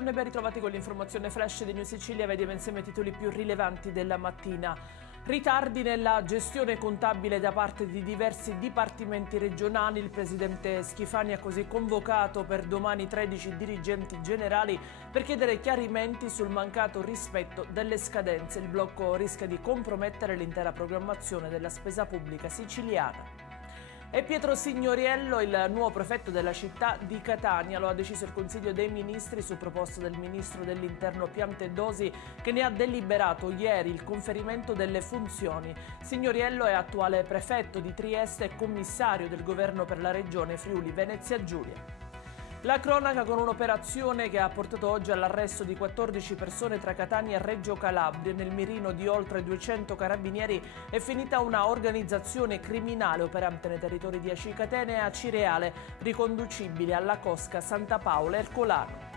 buongiorno e ben ritrovati con l'informazione flash di New Sicilia. Vediamo insieme i titoli più rilevanti della mattina. Ritardi nella gestione contabile da parte di diversi dipartimenti regionali. Il presidente Schifani ha così convocato per domani 13 dirigenti generali per chiedere chiarimenti sul mancato rispetto delle scadenze. Il blocco rischia di compromettere l'intera programmazione della spesa pubblica siciliana. E Pietro Signoriello, il nuovo prefetto della città di Catania, lo ha deciso il Consiglio dei Ministri su proposta del Ministro dell'Interno Piantedosi, che ne ha deliberato ieri il conferimento delle funzioni. Signoriello è attuale prefetto di Trieste e commissario del governo per la regione Friuli Venezia Giulia. La cronaca con un'operazione che ha portato oggi all'arresto di 14 persone tra Catania e Reggio Calabria. Nel mirino di oltre 200 carabinieri è finita una organizzazione criminale operante nei territori di Acicatene e Acireale, riconducibile alla cosca Santa Paola Ercolano.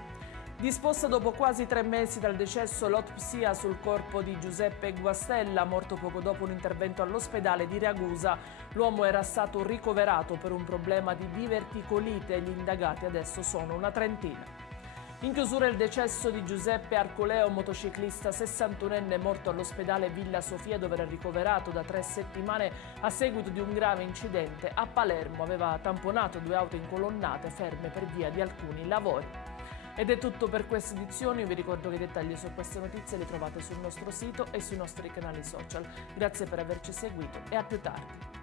Disposta dopo quasi 3 mesi dal decesso l'autopsia sul corpo di Giuseppe Guastella, morto poco dopo un intervento all'ospedale di Ragusa. L'uomo era stato ricoverato per un problema di diverticolite e gli indagati adesso sono una trentina. In chiusura il decesso di Giuseppe Arcoleo, motociclista 61enne morto all'ospedale Villa Sofia dove era ricoverato da 3 settimane a seguito di un grave incidente a Palermo. Aveva tamponato 2 auto incolonnate ferme per via di alcuni lavori. Ed è tutto per questa edizione. Io vi ricordo che i dettagli su queste notizie li trovate sul nostro sito e sui nostri canali social. Grazie per averci seguito e a più tardi.